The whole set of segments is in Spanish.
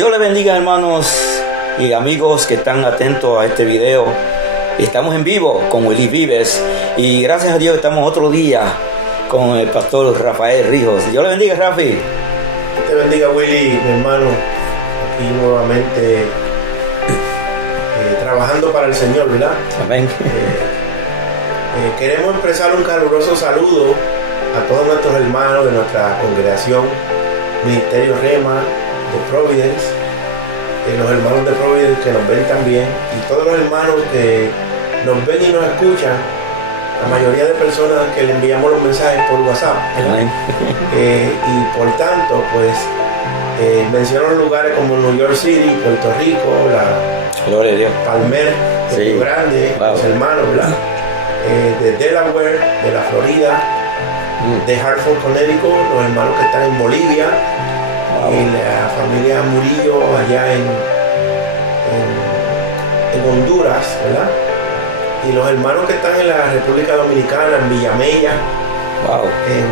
Dios les bendiga, hermanos y amigos que están atentos a este video. Estamos en vivo con Willy Vives y gracias a Dios estamos otro día con el pastor Rafael Ríos. Dios le bendiga, Rafi. Te bendiga, Willy, mi hermano, aquí nuevamente trabajando para el Señor, ¿verdad? Amén. Queremos expresar un caluroso saludo a todos nuestros hermanos de nuestra congregación Ministerio Rema de Providence, los hermanos de Providence que nos ven también, y todos los hermanos que nos ven y nos escuchan, la mayoría de personas que le enviamos los mensajes por WhatsApp. Y por tanto, pues, menciono lugares como New York City, Puerto Rico, Gloria a Dios. Palmer, Sí. Río Grande, Wow. los hermanos, ¿verdad? De Delaware, de la Florida, de Hartford, Connecticut, los hermanos que están en Bolivia, Wow. y la familia Murillo allá en Honduras, ¿verdad? Y los hermanos que están en la República Dominicana, en Villamella, Wow. en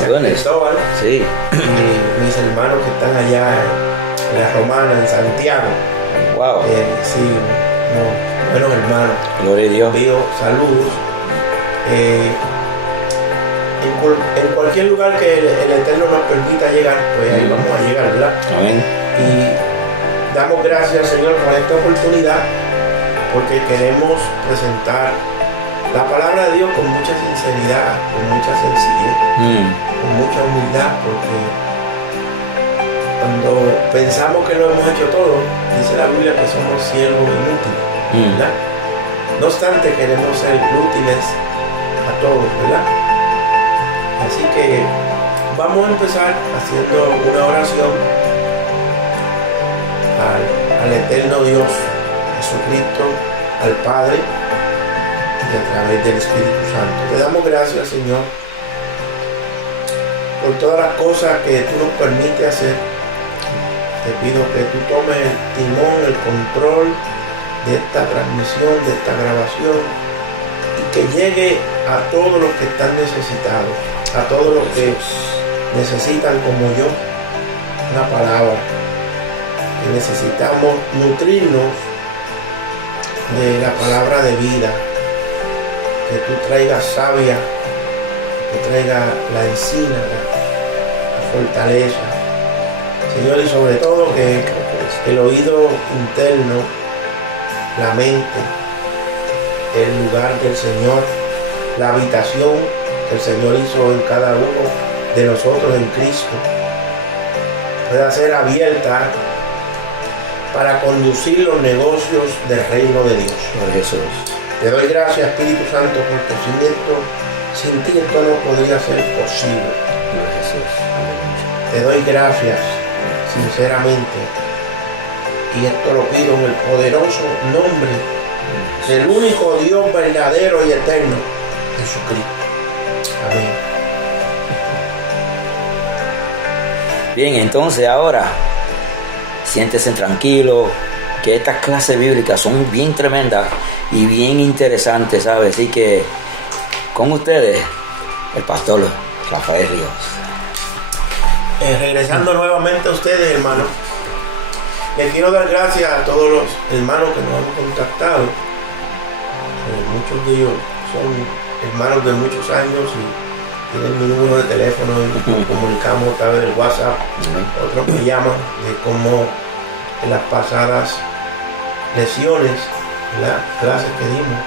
San Buenas. Cristóbal, Sí. y mis hermanos que están allá en la Romana, en Santiago. Wow. Sí, buenos hermanos. Gloria a Dios. Envío saludos. En cualquier lugar que el Eterno nos permita llegar, pues ahí vamos a llegar, ¿verdad? Amén. Y damos gracias al Señor por esta oportunidad, porque queremos presentar la palabra de Dios con mucha sinceridad, con mucha sencillez, con mucha humildad, porque cuando pensamos que lo hemos hecho todo, dice la Biblia que somos siervos inútiles, ¿verdad? No obstante, queremos ser útiles a todos, ¿verdad? Así que vamos a empezar haciendo una oración al eterno Dios, Jesucristo, al Padre, y a través del Espíritu Santo. Te damos gracias, Señor, por todas las cosas que tú nos permites hacer. Te pido que tú tomes el timón, el control de esta transmisión, de esta grabación, y que llegue a todos los que están necesitados, a todos los que necesitan, como yo, una palabra, que necesitamos nutrirnos de la palabra de vida, que tú traigas savia, que traigas la encina, la fortaleza, Señor, y sobre todo que el oído interno, la mente, el lugar del Señor, la habitación que el Señor hizo en cada uno de nosotros en Cristo, pueda ser abierta para conducir los negocios del reino de Dios. Por Jesús. Te doy gracias, Espíritu Santo, porque sin ti esto no podría ser posible. Por Jesús. Te doy gracias, sinceramente, y esto lo pido en el poderoso nombre del único Dios verdadero y eterno, Jesucristo. Amén. Bien, entonces ahora siéntese tranquilo, que estas clases bíblicas son bien tremendas y bien interesantes, ¿sabes? Así que con ustedes, el pastor Rafael Ríos. Regresando nuevamente a ustedes, hermanos, les quiero dar gracias a todos los hermanos que nos han contactado. Muchos de ellos son hermanos de muchos años y tienen mi número de teléfono y nos comunicamos a través del WhatsApp. Otros me llaman de cómo en las pasadas lesiones, las clases que dimos,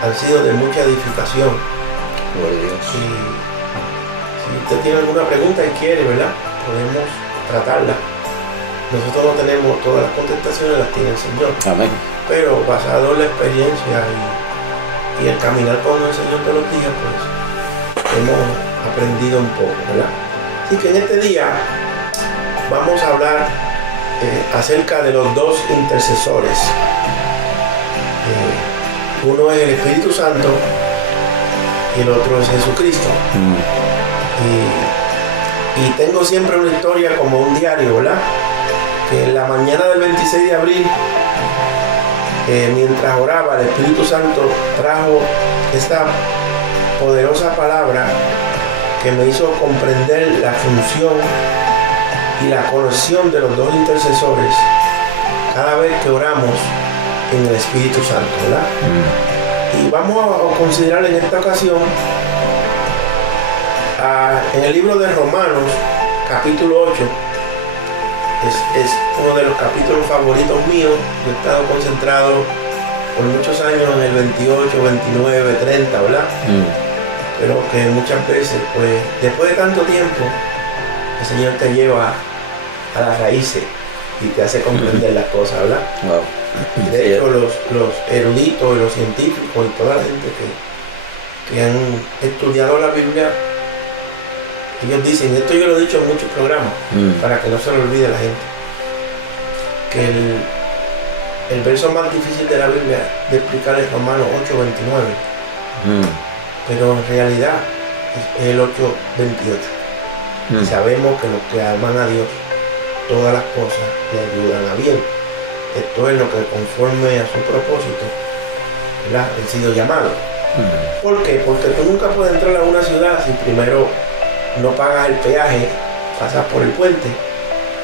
han sido de mucha edificación. Gloria a Dios. Y si usted tiene alguna pregunta y quiere, ¿verdad?, podemos tratarla. Nosotros no tenemos todas las contestaciones, las tiene el Señor. Amén. Pero basado en la experiencia y el caminar con el Señor todos los días, pues hemos aprendido un poco, ¿verdad? Así que en este día vamos a hablar acerca de los dos intercesores. Uno es el Espíritu Santo y el otro es Jesucristo. Y tengo siempre una historia como un diario, ¿verdad? Que en la mañana del 26 de abril, mientras oraba, el Espíritu Santo trajo esta poderosa palabra que me hizo comprender la función y la conexión de los dos intercesores cada vez que oramos en el Espíritu Santo, ¿verdad? Y vamos a considerar en esta ocasión en el libro de Romanos, capítulo 8. Es uno de los capítulos favoritos míos. Yo he estado concentrado por muchos años en el 28, 29, 30, ¿verdad? Pero que muchas veces, pues, después de tanto tiempo, el Señor te lleva a las raíces y te hace comprender las cosas, ¿verdad? Wow. De hecho, los eruditos y los científicos y toda la gente que han estudiado la Biblia, ellos dicen, esto yo lo he dicho en muchos programas, para que no se lo olvide a la gente, que el verso más difícil de la Biblia de explicar es Romanos 8:29, pero en realidad es el 8:28. Y sabemos que los que aman a Dios, todas las cosas le ayudan a bien. Esto es lo que conforme a su propósito, ¿verdad?, han sido llamados. ¿Por qué? Porque tú nunca puedes entrar a una ciudad si primero no pagas el peaje, pasas por el puente.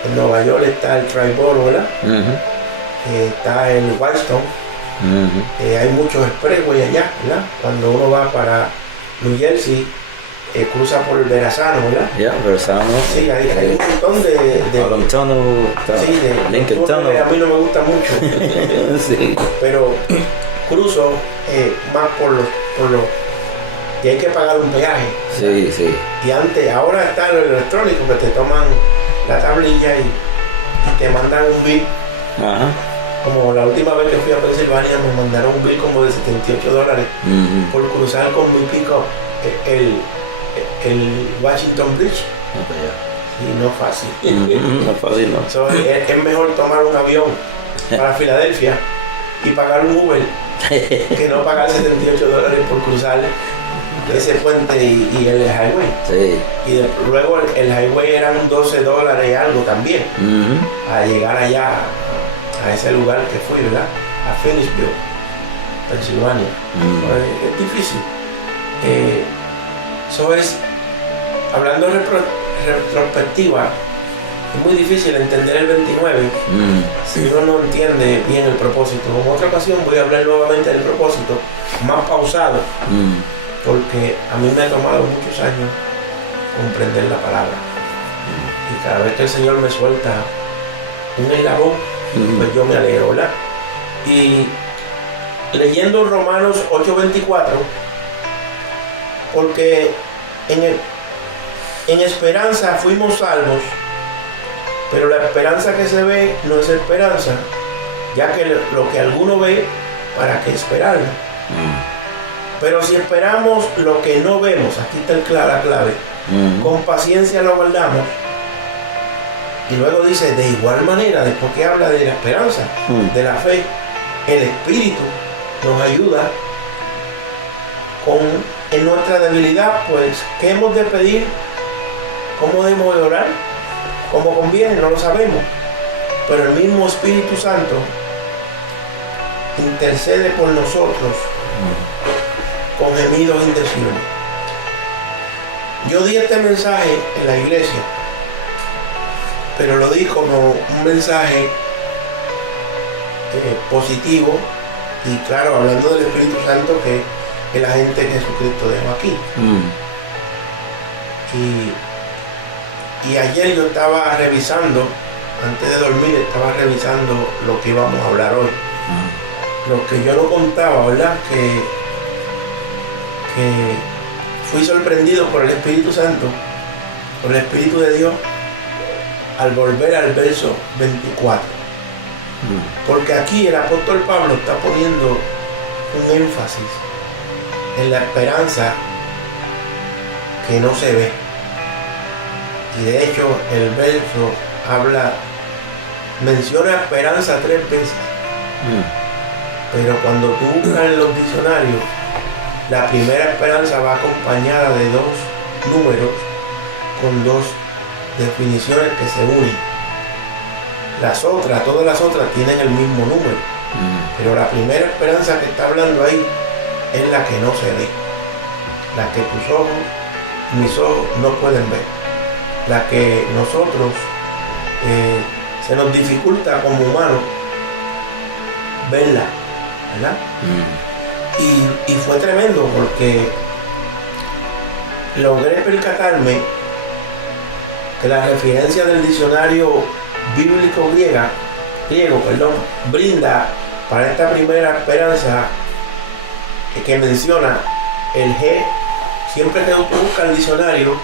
En Nueva York está el Tri-Borough, ¿verdad? Está el Whitestone. Hay muchos expressways allá, ¿verdad? Cuando uno va para New Jersey, cruza por el Verrazano, ¿verdad? Verrazano. Sí, hay un montón de Harlem Tunnel, sí, de Lincoln Tunnel. A mí no me gusta mucho. Sí. Pero cruzo más por los y hay que pagar un peaje. Sí, sí. Y ahora está lo electrónico, que te toman la tablilla y te mandan un bill. Ajá. Como la última vez que fui a Pensilvania me mandaron un bill como de $78 por cruzar con mi pick-up el Washington Bridge. Y no es fácil. No es fácil, no. So, es mejor tomar un avión para Filadelfia y pagar un Uber que no pagar $78 por cruzar ese puente y el highway. Sí. Y luego el highway eran $12 y algo también, a llegar allá a ese lugar que fui, ¿verdad? A Phoenixville, Pensilvania. Es difícil. Eso es, hablando de retrospectiva, es muy difícil entender el 29 si uno no entiende bien el propósito. En otra ocasión voy a hablar nuevamente del propósito, más pausado, porque a mí me ha tomado muchos años comprender la palabra. Y cada vez que el Señor me suelta un eslabón, pues yo me alegro, ¿verdad? Y leyendo Romanos 8:24, porque en esperanza fuimos salvos, pero la esperanza que se ve no es esperanza, ya que lo que alguno ve, ¿para qué esperarlo? Pero si esperamos lo que no vemos, aquí está la clave, con paciencia lo guardamos. Y luego dice, de igual manera, después que habla de la esperanza, de la fe, el Espíritu nos ayuda en nuestra debilidad, pues, ¿qué hemos de pedir? ¿Cómo debemos de orar? ¿Cómo conviene? No lo sabemos. Pero el mismo Espíritu Santo intercede por nosotros con gemidos indecibles. Yo di este mensaje en la iglesia, pero lo di como un mensaje positivo y claro, hablando del Espíritu Santo que es la gente que Jesucristo dejó aquí. Y ayer yo estaba revisando, antes de dormir estaba revisando lo que íbamos a hablar hoy. Lo que yo no contaba, ¿verdad? Que fui sorprendido por el Espíritu Santo, por el Espíritu de Dios, al volver al verso 24. Porque aquí el apóstol Pablo está poniendo un énfasis en la esperanza que no se ve. Y de hecho el verso menciona esperanza 3 veces. Pero cuando tú buscas en los diccionarios, la primera esperanza va acompañada de 2 números con 2 definiciones que se unen. Todas las otras tienen el mismo número. Pero la primera esperanza que está hablando ahí es la que no se ve. La que tus ojos, mis ojos no pueden ver. La que nosotros se nos dificulta como humanos verla, ¿verdad? Y fue tremendo porque logré percatarme que la referencia del diccionario bíblico griego, brinda para esta primera esperanza que menciona el G. Siempre que tú buscas el diccionario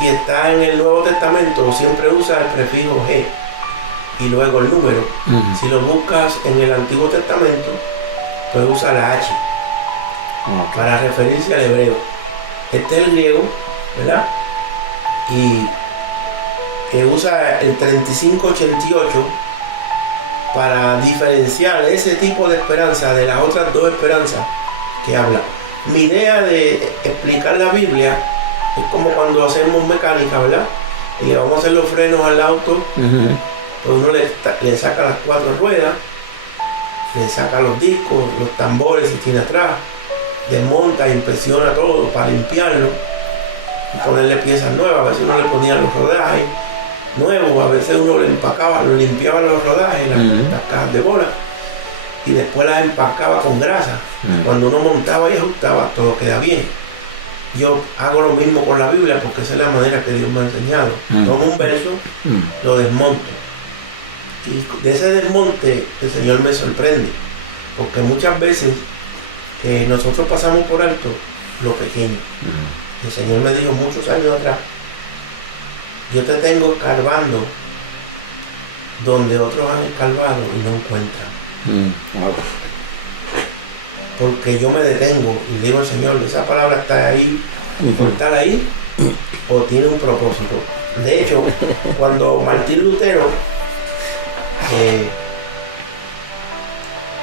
y está en el Nuevo Testamento, siempre usa el prefijo G y luego el número. Si lo buscas en el Antiguo Testamento, pues usa la H para referirse al hebreo. Este es el griego, ¿verdad? Y que usa el 3588 para diferenciar ese tipo de esperanza de las otras dos esperanzas que habla. Mi idea de explicar la Biblia es como cuando hacemos mecánica, ¿verdad? Y le vamos a hacer los frenos al auto, pues uno le saca las 4 ruedas, le saca los discos, los tambores si tiene atrás, desmonta, inspecciona todo para limpiarlo, y ponerle piezas nuevas. A veces uno le ponía los rodajes nuevos, a veces uno le empacaba, lo limpiaba los rodajes, las cajas de bola, y después las empacaba con grasa. Cuando uno montaba y ajustaba, todo queda bien. Yo hago lo mismo con la Biblia porque esa es la manera que Dios me ha enseñado. Tomo un verso, lo desmonto. Y de ese desmonte el Señor me sorprende, porque muchas veces nosotros pasamos por alto lo pequeño. El Señor me dijo muchos años atrás: yo te tengo escarbando donde otros han escarbado y no encuentran. Porque yo me detengo y digo al Señor, esa palabra está ahí, por estar ahí, o tiene un propósito. De hecho, cuando Martín Lutero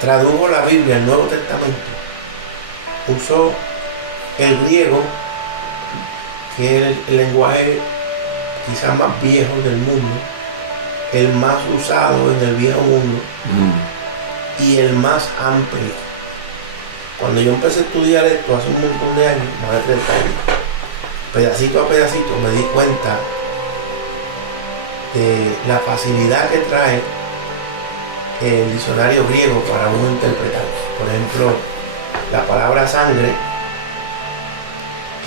tradujo la Biblia, el Nuevo Testamento, usó el griego, que es el lenguaje quizás más viejo del mundo, el más usado en el viejo mundo y el más amplio. Cuando yo empecé a estudiar esto hace un montón de años, más de 30 años, pedacito a pedacito me di cuenta de la facilidad que trae el diccionario griego para uno interpretar. Por ejemplo, la palabra sangre,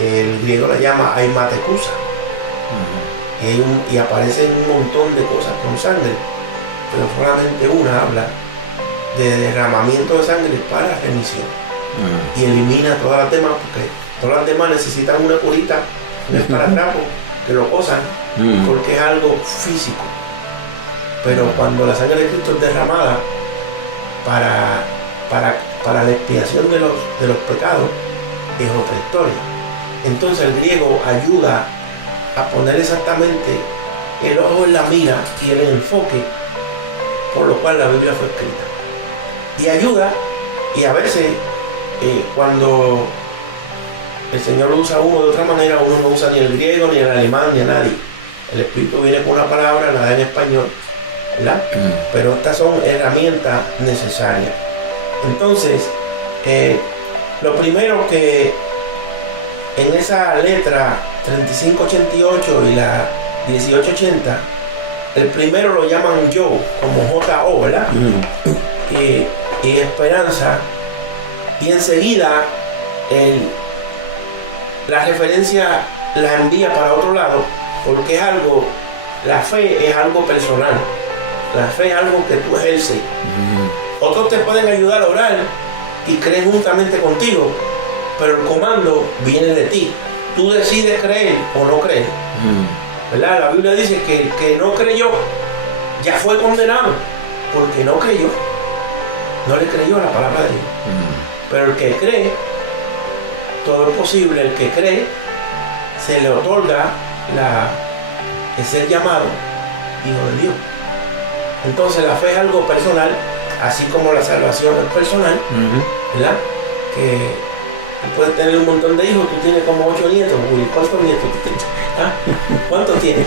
el griego la llama aimatekusa, y aparecen un montón de cosas con sangre, pero solamente una habla de derramamiento de sangre para remisión, y elimina todas las demás, porque todas las demás necesitan una curita, no es para trapo, que lo cosan, porque es algo físico. Pero cuando la sangre de Cristo es derramada para la expiación de los pecados, es otra historia. Entonces el griego ayuda a poner exactamente el ojo en la mira y el enfoque por lo cual la Biblia fue escrita. Y ayuda, y a veces cuando el Señor lo usa a uno de otra manera, uno no usa ni el griego, ni el alemán, ni a nadie. El Espíritu viene con una palabra, la da en español, ¿verdad? Pero estas son herramientas necesarias. Entonces, lo primero que en esa letra 3588 y la 1880, el primero lo llaman yo, como J-O, ¿verdad? Y esperanza, y enseguida la referencia la envía para otro lado, porque es algo, la fe es algo personal, la fe es algo que tú ejerces. Otros te pueden ayudar a orar y creen juntamente contigo, pero el comando viene de ti. Tú decides creer o no creer, ¿verdad? La Biblia dice que el que no creyó ya fue condenado, porque no creyó, no le creyó a la palabra de Dios. Pero el que cree, todo es posible. El que cree, se le otorga el ser llamado hijo de Dios. Entonces la fe es algo personal, así como la salvación es personal, ¿verdad? Que tú puedes tener un montón de hijos, tú tienes como 8 nietos. ¿Cuántos nietos tú tienes? ¿Ah? ¿Cuántos tienes?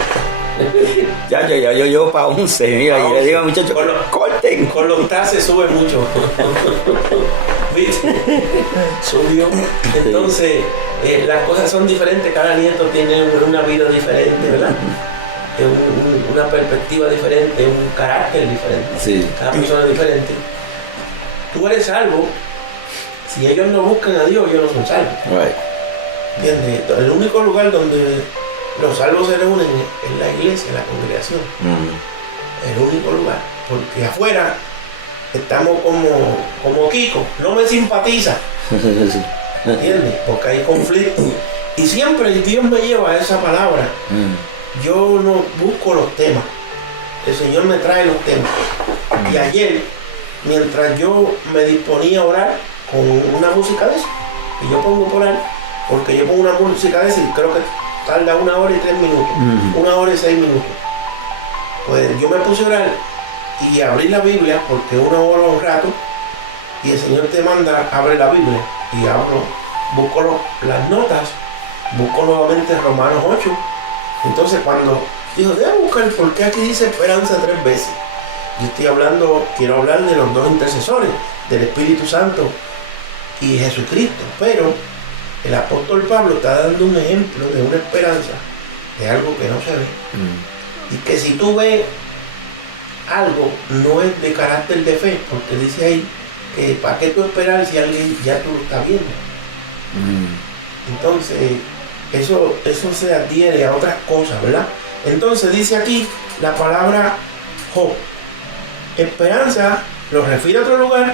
Yo para 11, mira, y le digo a muchachos, corten. Con los tases sube mucho. ¿Viste? Subió. Entonces, las cosas son diferentes, cada nieto tiene una vida diferente, ¿verdad? una perspectiva diferente, un carácter diferente. Sí. Cada persona es diferente. Tú eres salvo. Si ellos no buscan a Dios, ellos no son salvos. Right. ¿Entiendes? El único lugar donde los salvos se reúnen es la iglesia, la congregación. El único lugar. Porque afuera estamos como Kiko. No me simpatiza. ¿Entiendes? Porque hay conflicto. Y siempre Dios me lleva a esa palabra. Yo no busco los temas. El Señor me trae los temas. Y ayer, mientras yo me disponía a orar con una música de eso, y yo pongo por ahí, porque yo pongo una música de eso y creo que tarda 1 hora y 3 minutos, 1 hora y 6 minutos. Pues yo me puse a orar y abrí la Biblia, porque uno ora un rato y el Señor te manda, abre la Biblia, y abro, busco las notas, busco nuevamente Romanos 8. Entonces cuando digo, déjame buscar por qué aquí dice esperanza 3 veces. Yo quiero hablar de los 2 intercesores, del Espíritu Santo y Jesucristo, pero el apóstol Pablo está dando un ejemplo de una esperanza, de algo que no se ve. Y que si tú ves algo, no es de carácter de fe, porque dice ahí que para qué tú esperar si alguien ya tú lo estás viendo. Entonces, eso se adhiere a otras cosas, ¿verdad? Entonces dice aquí la palabra Job. Esperanza lo refiere a otro lugar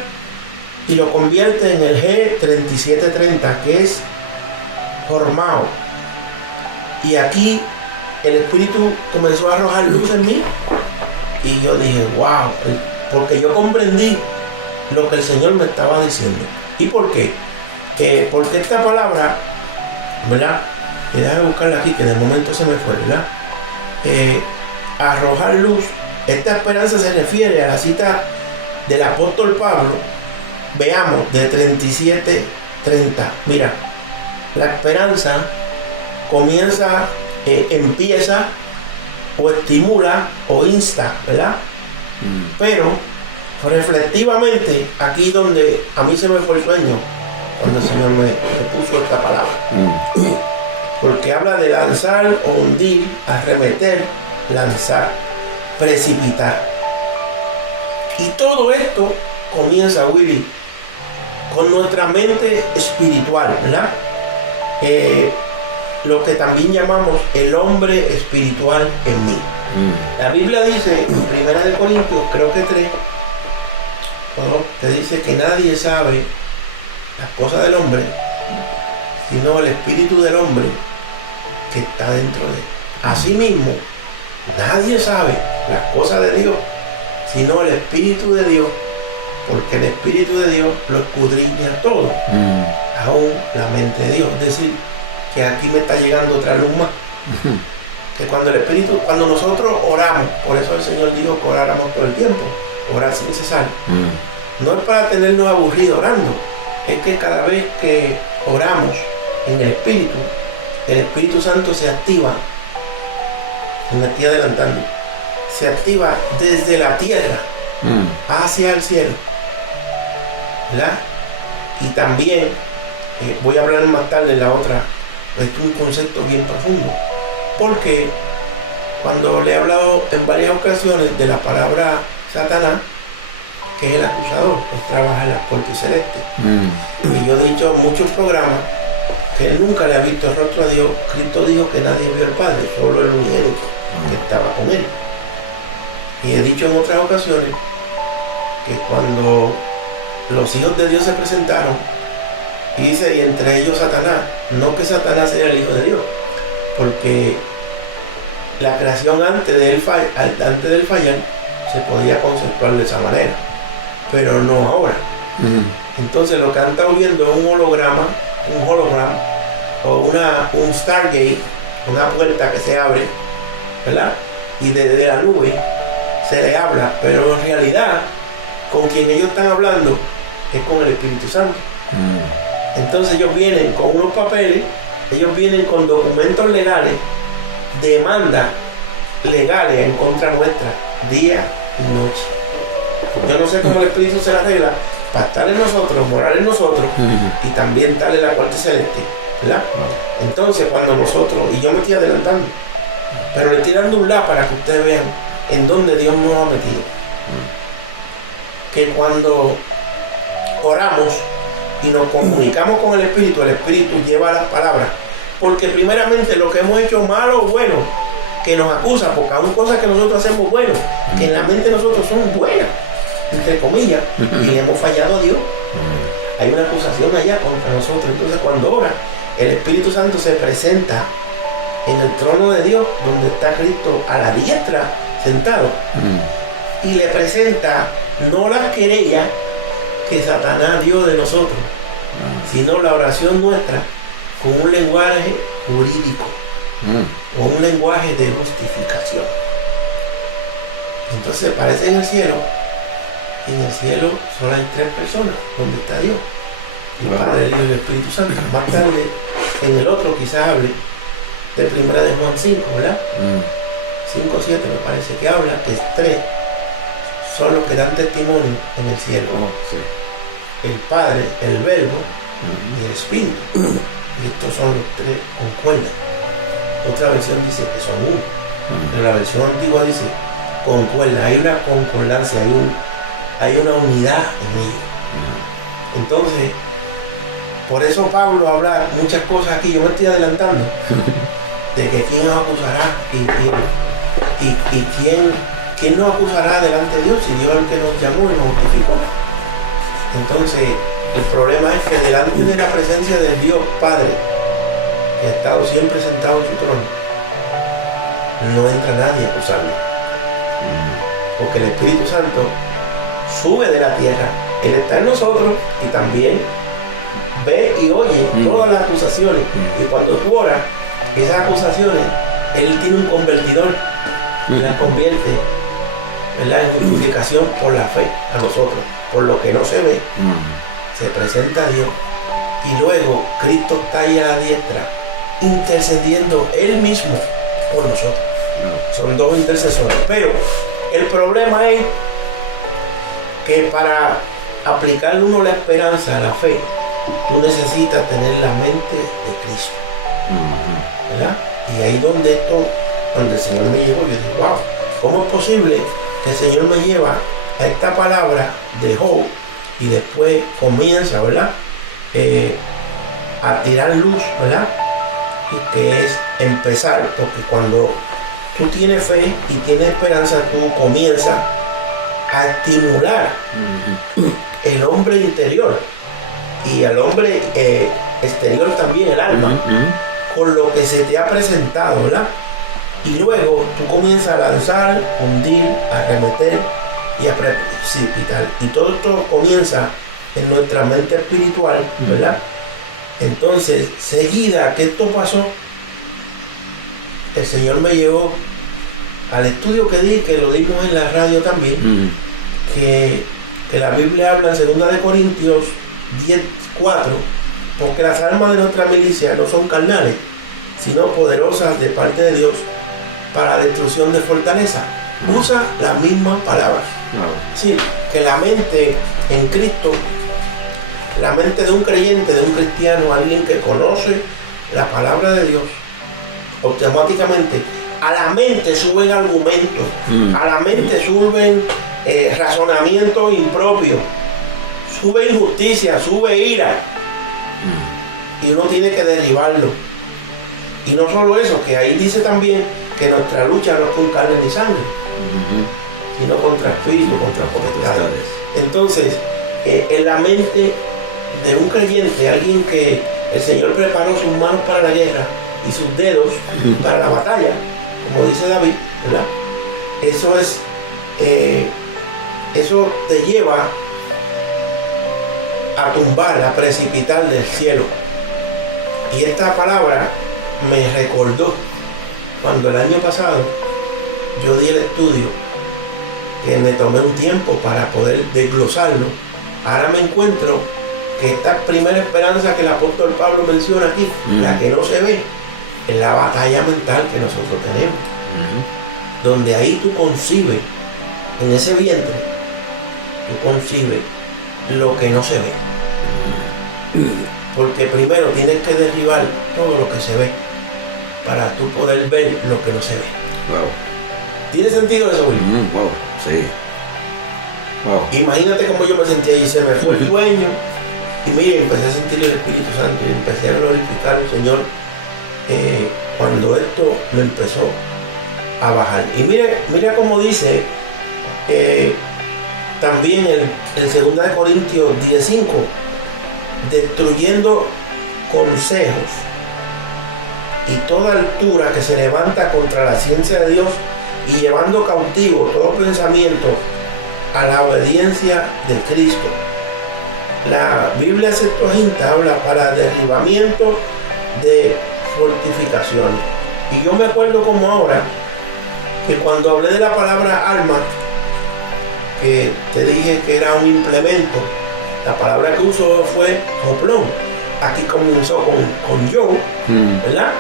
y lo convierte en el G3730, que es formado. Y aquí el Espíritu comenzó a arrojar luz en mí y yo dije, wow, porque yo comprendí lo que el Señor me estaba diciendo. ¿Y por qué? Porque esta palabra, ¿verdad? Déjame buscarla aquí, que de momento se me fue, ¿verdad? Arrojar luz. Esta esperanza se refiere a la cita del apóstol Pablo. Veamos, de 37:30. Mira, la esperanza empieza o estimula o insta, ¿verdad? Pero reflectivamente, aquí donde a mí se me fue el sueño, cuando el Señor me puso esta palabra. Porque habla de lanzar o hundir, arremeter, lanzar, precipitar. Y todo esto comienza, Willy, con nuestra mente espiritual, ¿verdad? Lo que también llamamos el hombre espiritual en mí. La Biblia dice en 1 Corintios, creo que 3, te dice que nadie sabe las cosas del hombre, sino el espíritu del hombre que está dentro de él. Asimismo, nadie sabe las cosas de Dios, sino el Espíritu de Dios, porque el Espíritu de Dios lo escudriña todo, aún la mente de Dios. Es decir, que aquí me está llegando otra luz más. Que cuando nosotros oramos, por eso el Señor dijo que oráramos todo el tiempo, orar sin cesar. No es para tenernos aburridos orando, es que cada vez que oramos en el Espíritu Santo se activa. Me estoy adelantando. Se activa desde la tierra hacia el cielo, ¿verdad? Y también voy a hablar más tarde en la otra. Esto es un concepto bien profundo, porque cuando le he hablado en varias ocasiones de la palabra Satanás, que es el acusador, él trabaja en las cortes celestes, y yo he dicho en muchos programas que él nunca le ha visto el rostro a Dios. Cristo dijo que nadie vio al Padre, solo el unigénito que estaba con él. Y he dicho en otras ocasiones que cuando los hijos de Dios se presentaron, y dice, y entre ellos Satanás, no que Satanás era el hijo de Dios, porque la creación antes del fallar se podía conceptuar de esa manera, pero no ahora. Entonces lo que han estado viendo es un holograma o un Stargate, una puerta que se abre, ¿verdad? Y desde la nube se le habla, pero en realidad con quien ellos están hablando es con el Espíritu Santo. Entonces ellos vienen con unos papeles, ellos vienen con documentos legales, demandas legales en contra nuestra, día y noche. Yo no sé cómo el Espíritu se la arregla para estar en nosotros, morar en nosotros, y también estar en la corte celeste, ¿verdad? Entonces cuando nosotros, y yo me estoy adelantando, Pero le estoy dando un la para que ustedes vean en dónde Dios nos ha metido. Que cuando oramos y nos comunicamos con el Espíritu lleva las palabras. Porque primeramente lo que hemos hecho malo o bueno, que nos acusa, porque aún cosas que nosotros hacemos bueno, que en la mente de nosotros son buenas, entre comillas, y hemos fallado a Dios. Hay una acusación allá contra nosotros. Entonces cuando ora, el Espíritu Santo se presenta en el trono de Dios, donde está Cristo a la diestra sentado, y le presenta no las querellas que Satanás dio de nosotros, sino la oración nuestra con un lenguaje jurídico, o un lenguaje de justificación. Entonces parece en el cielo, y en el cielo solo hay 3 personas, donde está Dios, el Padre, el Hijo y el Espíritu Santo. Más tarde, en el otro quizás hable de primera de Juan 5, ¿verdad? 5 o 7 me parece que habla, que es 3 son los que dan testimonio en el cielo. El Padre, el Verbo y el Espíritu. Y estos son los 3 concuerdan. Otra versión dice que son uno. Pero la versión antigua dice concuerdan. Hay una concordancia, hay una unidad en ellos. Entonces, por eso Pablo habla muchas cosas aquí. Yo me estoy adelantando de que quién nos acusará y quién nos acusará delante de Dios, si Dios es el que nos llamó y nos justificó. Entonces, el problema es que delante de la presencia de Dios Padre, que ha estado siempre sentado en su trono, no entra nadie a acusarlo. Porque el Espíritu Santo sube de la tierra, Él está en nosotros y también ve y oye todas las acusaciones. Y cuando tú oras, esas acusaciones, Él tiene un convertidor y las convierte, ¿verdad?, en justificación por la fe a nosotros. Por lo que no se ve, se presenta a Dios. Y luego Cristo está ahí a la diestra, intercediendo Él mismo por nosotros. Son 2 intercesores. Pero el problema es que para aplicarle uno la esperanza, la fe, tú necesitas tener la mente de Cristo, ¿verdad? Y ahí donde el Señor me llevó, yo dije, wow, ¿cómo es posible que el Señor me lleva a esta palabra de Job y después comienza, ¿verdad?, a tirar luz, ¿verdad?, y que es empezar, porque cuando tú tienes fe y tienes esperanza, tú comienzas a estimular el hombre interior y al hombre exterior también, el alma, con lo que se te ha presentado, ¿verdad? Y luego tú comienzas a lanzar, hundir, a arremeter y a precipitar. Y todo esto comienza en nuestra mente espiritual, ¿verdad? Entonces, seguida que esto pasó, el Señor me llevó al estudio que di, que lo dimos en la radio también, que la Biblia habla en 2 de Corintios 10:4, porque las armas de nuestra milicia no son carnales, sino poderosas de parte de Dios para destrucción de fortaleza. Usa las mismas palabras. Sí, que la mente en Cristo, la mente de un creyente, de un cristiano, alguien que conoce la palabra de Dios, automáticamente a la mente suben argumentos, a la mente suben razonamientos impropios, sube injusticia, sube ira, y uno tiene que derribarlo. Y no solo eso, que ahí dice también que nuestra lucha no es con carne ni sangre, sino contra espíritu, contra potestades. Entonces, en la mente de un creyente, alguien que el Señor preparó sus manos para la guerra y sus dedos para la batalla, como dice David, ¿verdad? Eso te lleva a tumbar, a precipitar del cielo. Y esta palabra me recordó cuando el año pasado yo di el estudio, que me tomé un tiempo para poder desglosarlo. Ahora me encuentro que esta primera esperanza que el apóstol Pablo menciona aquí, la que no se ve, es la batalla mental que nosotros tenemos, donde ahí tú concibes, en ese vientre, tú concibes lo que no se ve. Porque primero tienes que derribar todo lo que se ve para tú poder ver lo que no se ve. Wow. ¿Tiene sentido eso, Will? Wow, sí. Wow. Imagínate cómo yo me sentía y se me fue el sueño. Y mire, empecé a sentir el Espíritu Santo y empecé a glorificar al Señor cuando esto me empezó a bajar. Y mira cómo dice también el 2 Corintios 10:5, destruyendo consejos y toda altura que se levanta contra la ciencia de Dios y llevando cautivo todo pensamiento a la obediencia de Cristo. La Biblia Septuaginta habla para derribamiento de fortificaciones. Y yo me acuerdo como ahora que cuando hablé de la palabra alma, que te dije que era un implemento, la palabra que usó fue joplón. Aquí comenzó con yo, ¿verdad?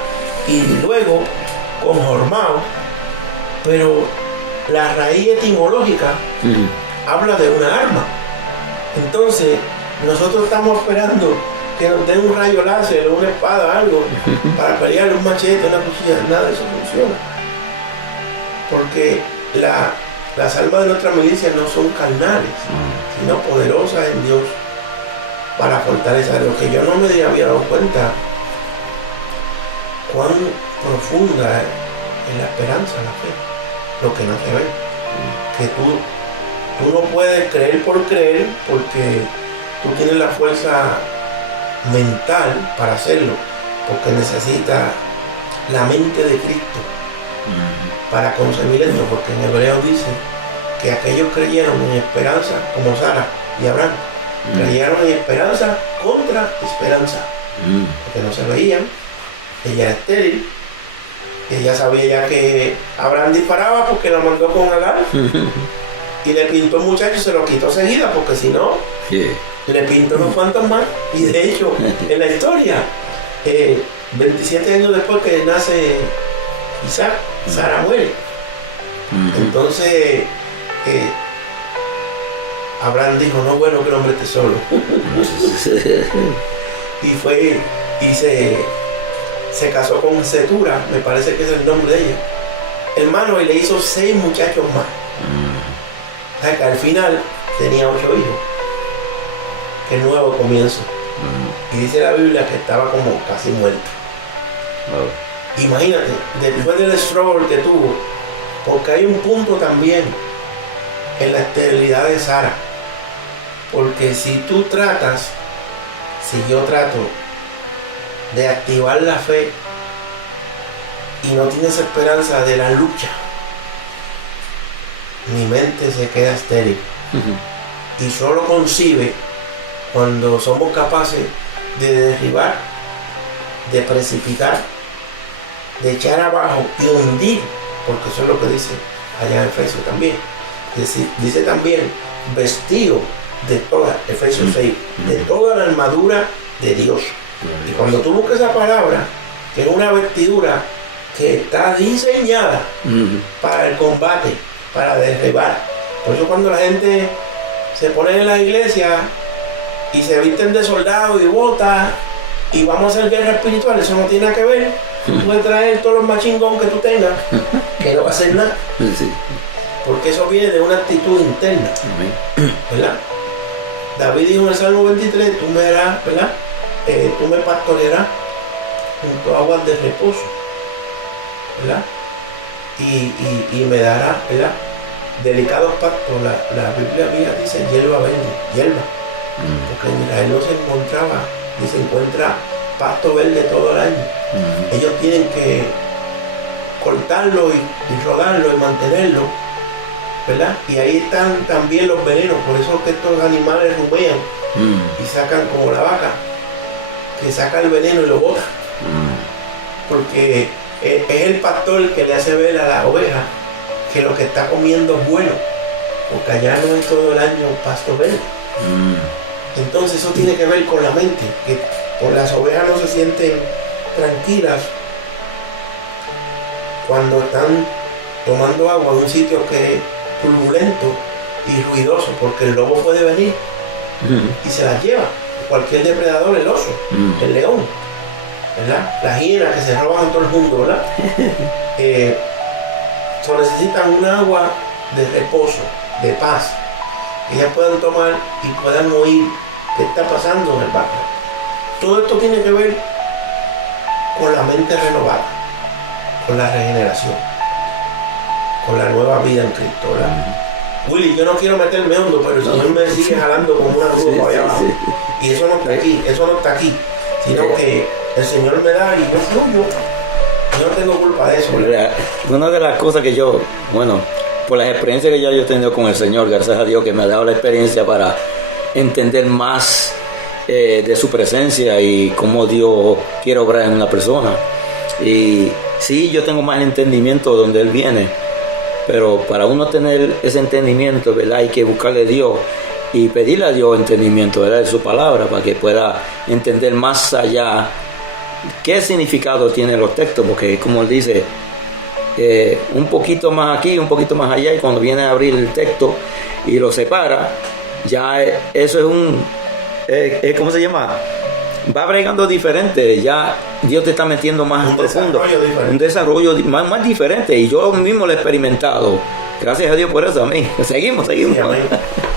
Y luego con jormao, pero la raíz etimológica habla de una arma. Entonces, nosotros estamos esperando que nos den un rayo láser o una espada, algo, para pelear un machete, una cuchilla. Nada de eso funciona. Porque las armas de nuestra milicia no son carnales, sino poderosas en Dios para fortalecer. Lo que yo no me había dado cuenta, cuán profunda es la esperanza, la fe, lo que no se ve. Que tú no puedes creer por creer, porque tú tienes la fuerza mental para hacerlo, porque necesitas la mente de Cristo para concebir esto, porque en Hebreo dice que aquellos creyeron en esperanza, como Sara y Abraham, creyeron en esperanza contra esperanza, porque no se veían. Ella era estéril, ella sabía ya que Abraham disparaba porque la mandó con Agar, y le pintó un muchacho y se lo quitó seguida, porque si no, le pintó unos cuantos más. Y de hecho, en la historia, 27 años después que nace Isaac, Sara muere. Entonces, Abraham dijo, no es bueno que el hombre esté solo. Y fue y se casó con Setura, me parece que es el nombre de ella, hermano, y le hizo 6 muchachos más. O sea que al final tenía 8 hijos. Qué nuevo comienzo. Y dice la Biblia que estaba como casi muerto. Imagínate, después del struggle que tuvo, porque hay un punto también en la esterilidad de Sara. Porque si yo trato de activar la fe y no tienes esperanza de la lucha, mi mente se queda estéril. Y solo concibe cuando somos capaces de derribar, de precipitar, de echar abajo y hundir, porque eso es lo que dice allá en Efesios también. Dice también vestido de toda, Efesios 6, de toda la armadura de Dios. Y cuando tú buscas esa palabra, que es una vestidura que está diseñada para el combate, para derribar. Por eso cuando la gente se pone en la iglesia y se visten de soldados y botas y vamos a hacer guerra espiritual, eso no tiene nada que ver. Tú puedes traer todos los machingón que tú tengas, que no va a hacer nada. Porque eso viene de una actitud interna, ¿verdad? David dijo en el Salmo 23, tú me harás, ¿verdad? Tú me pastorearás junto a aguas de reposo, ¿verdad? Y me darás, ¿verdad? Delicados pastos. La Biblia mía dice hierba verde, hierba, porque en Israel no se encontraba ni se encuentra pasto verde todo el año. Ellos tienen que cortarlo y rodarlo y mantenerlo, ¿verdad? Y ahí están también los venenos. Por eso que estos animales rumean y sacan, como la vaca, que saca el veneno y lo bota, porque es el pastor que le hace ver a la oveja que lo que está comiendo es bueno, porque allá no es todo el año pasto verde. Entonces eso tiene que ver con la mente, que por las ovejas no se sienten tranquilas cuando están tomando agua en un sitio que es turbulento y ruidoso, porque el lobo puede venir y se las lleva, cualquier depredador, el oso, el león, ¿verdad? Las hienas que se roban a todo el mundo, ¿verdad? So, necesitan un agua de reposo, de paz, que ellas puedan tomar y puedan oír qué está pasando en el barrio. Todo esto tiene que ver con la mente renovada, con la regeneración, con la nueva vida en Cristo, ¿verdad? Willy, yo no quiero meterme hondo, pero el Señor me sigue jalando como una grúa para allá abajo. Y eso no está aquí, sino que el Señor me da y yo fluyo. Yo no tengo culpa de eso, ¿verdad? Una de las cosas que yo, por las experiencias que ya yo he tenido con el Señor, gracias a Dios que me ha dado la experiencia para entender más de su presencia y cómo Dios quiere obrar en una persona. Y sí, yo tengo más entendimiento de donde Él viene, pero para uno tener ese entendimiento, ¿verdad? Hay que buscarle a Dios y pedirle a Dios entendimiento, ¿verdad? De su palabra, para que pueda entender más allá qué significado tienen los textos, porque como Él dice, un poquito más aquí, un poquito más allá, y cuando viene a abrir el texto y lo separa, ya eso es ¿cómo se llama? Va bregando diferente, ya Dios te está metiendo más profundo, un desarrollo más diferente, y yo mismo lo he experimentado. Gracias a Dios por eso, amén. Seguimos. Sí, amén.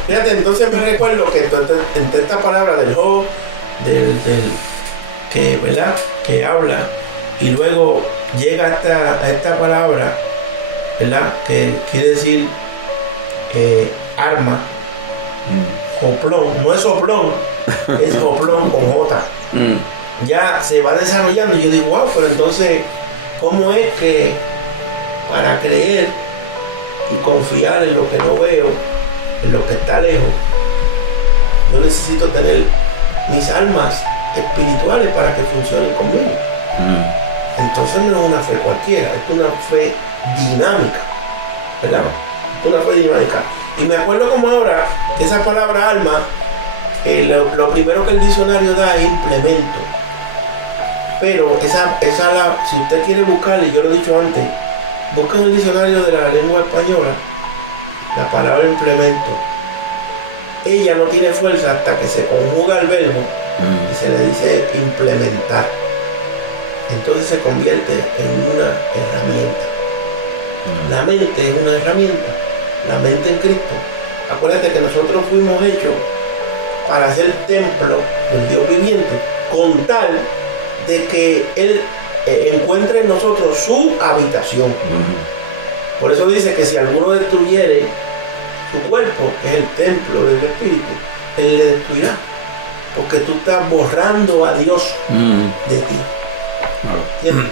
Fíjate, entonces me recuerdo que entre esta palabra del Job, que, ¿verdad?, que habla, y luego llega a esta palabra, ¿verdad?, que quiere decir arma, joplón, no es soplón, es joplón con J. Ya se va desarrollando y yo digo, wow, pero entonces, ¿cómo es que para creer y confiar en lo que no veo, en lo que está lejos, yo necesito tener mis almas espirituales para que funcionen conmigo? Entonces no es una fe cualquiera, es una fe dinámica, ¿verdad? Es una fe dinámica. Y me acuerdo como ahora que esa palabra alma, lo primero que el diccionario da es implemento. Pero si usted quiere buscarle, yo lo he dicho antes, busca en el diccionario de la lengua española la palabra implemento. Ella no tiene fuerza hasta que se conjuga el verbo y se le dice implementar. Entonces se convierte en una herramienta. La mente es una herramienta, la mente en Cristo. Acuérdate que nosotros fuimos hechos para ser templo del Dios viviente, con tal de que Él encuentre en nosotros su habitación. Por eso dice que si alguno destruyere su cuerpo, que es el templo del Espíritu, Él le destruirá, porque tú estás borrando a Dios de ti. ¿Entiendes?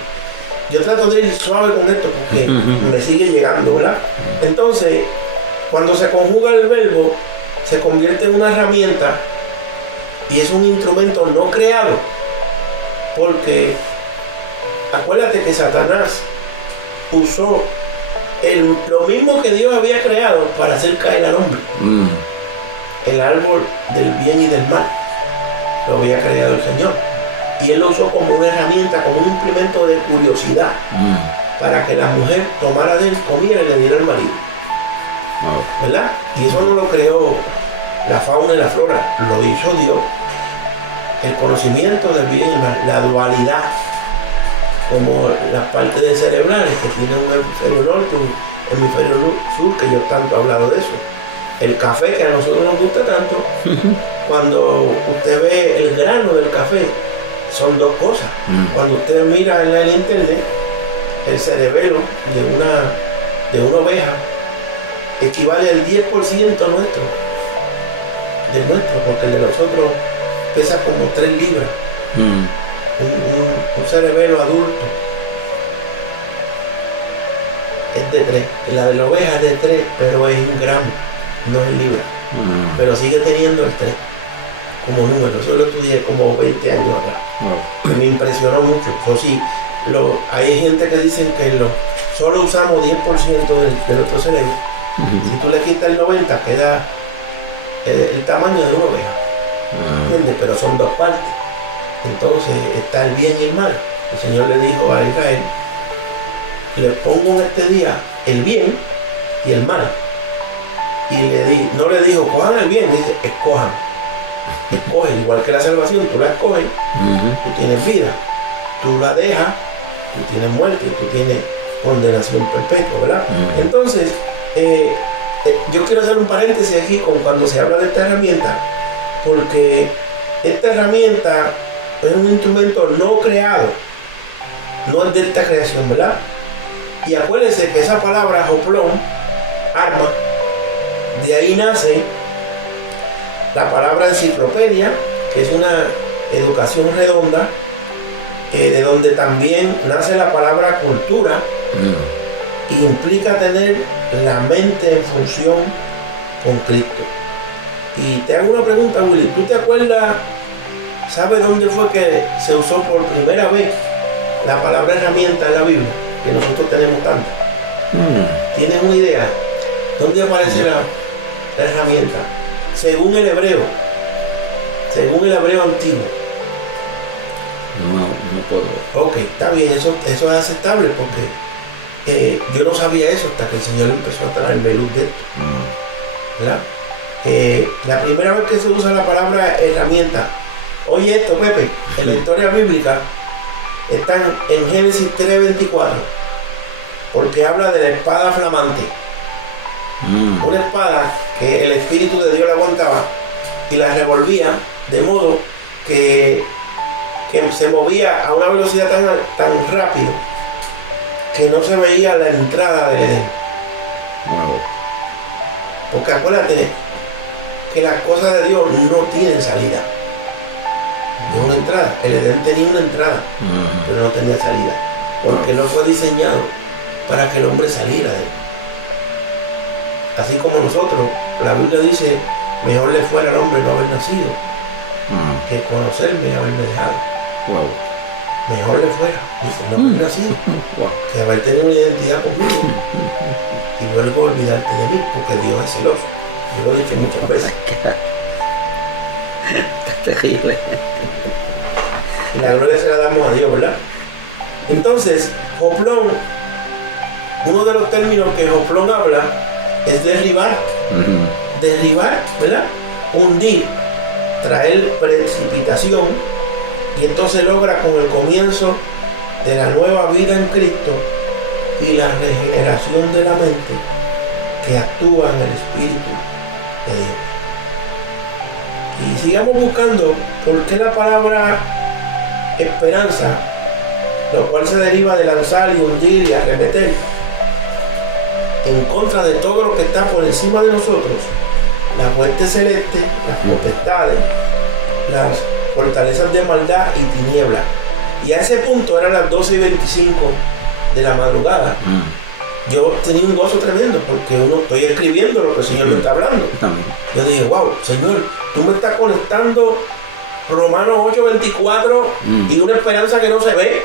Yo trato de ir suave con esto porque me sigue llegando, ¿verdad? Entonces, cuando se conjuga el verbo, se convierte en una herramienta y es un instrumento no creado, porque acuérdate que Satanás usó lo mismo que Dios había creado para hacer caer al hombre. El árbol del bien y del mal lo había creado el Señor, y Él lo usó como una herramienta, como un implemento de curiosidad, para que la mujer tomara de él, comiera y le diera al marido. ¿Verdad? Y eso no lo creó la fauna y la flora, lo hizo Dios. El conocimiento del bien y mal, la dualidad, como las partes cerebrales que tienen un hemisferio norte, un hemisferio sur, que yo tanto he hablado de eso. El café, que a nosotros nos gusta tanto, cuando usted ve el grano del café, son dos cosas. Cuando usted mira en el internet, el cerebelo de una oveja equivale al 10% nuestro, porque el de nosotros pesa como 3 libras. Un cerebelo adulto es de 3, la de la oveja es de 3, pero es 1 gramo, no es libra, pero sigue teniendo el 3 como número. Eso lo estudié como 20 años atrás. Me impresionó mucho. Eso sí, hay gente que dicen que solo usamos 10% de nuestro cerebro. Si tú le quitas el 90, queda el tamaño de una oveja. ¿Entiendes? Pero son 2 partes. Entonces está el bien y el mal. El Señor le dijo a Israel: les pongo en este día el bien y el mal. Y no le dijo cojan el bien, dice escojan. Escogen, igual que la salvación, tú la escoges, tú tienes vida. Tú la dejas, tú tienes muerte, tú tienes condenación perpetua, ¿verdad? Entonces, yo quiero hacer un paréntesis aquí con cuando se habla de esta herramienta, porque esta herramienta es un instrumento no creado, no es de esta creación, ¿verdad? Y acuérdense que esa palabra joplón, arma, de ahí nace la palabra enciclopedia, que es una educación redonda, de donde también nace la palabra cultura, y implica tener la mente en función con Cristo. Y te hago una pregunta, Willy, ¿tú te acuerdas, sabes dónde fue que se usó por primera vez la palabra herramienta en la Biblia? Que nosotros tenemos tanto. ¿Tienes una idea? ¿Dónde aparece la herramienta? Según el hebreo antiguo. No puedo. Ok, está bien, eso es aceptable, porque yo no sabía eso hasta que el Señor empezó a traerme luz de esto, ¿verdad? La primera vez que se usa la palabra herramienta, oye esto, Pepe, en la historia bíblica están en Génesis 3:24, porque habla de la espada flamante, una espada que el Espíritu de Dios la aguantaba y la revolvía de modo que se movía a una velocidad tan rápido que no se veía la entrada del Edén. Wow. Porque acuérdate que las cosas de Dios no tienen salida, no una entrada. El Edén tenía una entrada, pero no tenía salida, porque no fue diseñado para que el hombre saliera de él. Así como nosotros, la Biblia dice, mejor le fuera al hombre no haber nacido que conocerme y haberme dejado. Wow. Mejor le fuera, dice, no haber nacido que haber tenido una identidad conmigo y luego olvidarte de mí, porque Dios es celoso. Yo lo he dicho muchas veces. Está terrible. Y la gloria se la damos a Dios, ¿verdad? Entonces, joplón, uno de los términos que joplón habla es derribar. Derribar, ¿verdad? Hundir, traer precipitación, y entonces logra con el comienzo de la nueva vida en Cristo y la regeneración de la mente que actúa en el Espíritu de Dios. Y sigamos buscando por qué la palabra esperanza, lo cual se deriva de lanzar y hundir y arremeter en contra de todo lo que está por encima de nosotros, las huestes celestes, las potestades, las fortalezas de maldad y tiniebla. Y a ese punto eran las 12:25 de la madrugada. Yo tenía un gozo tremendo porque estoy escribiendo lo que el Señor me está hablando. Yo dije, wow, Señor, tú me estás conectando Romanos 8:24 y una esperanza que no se ve,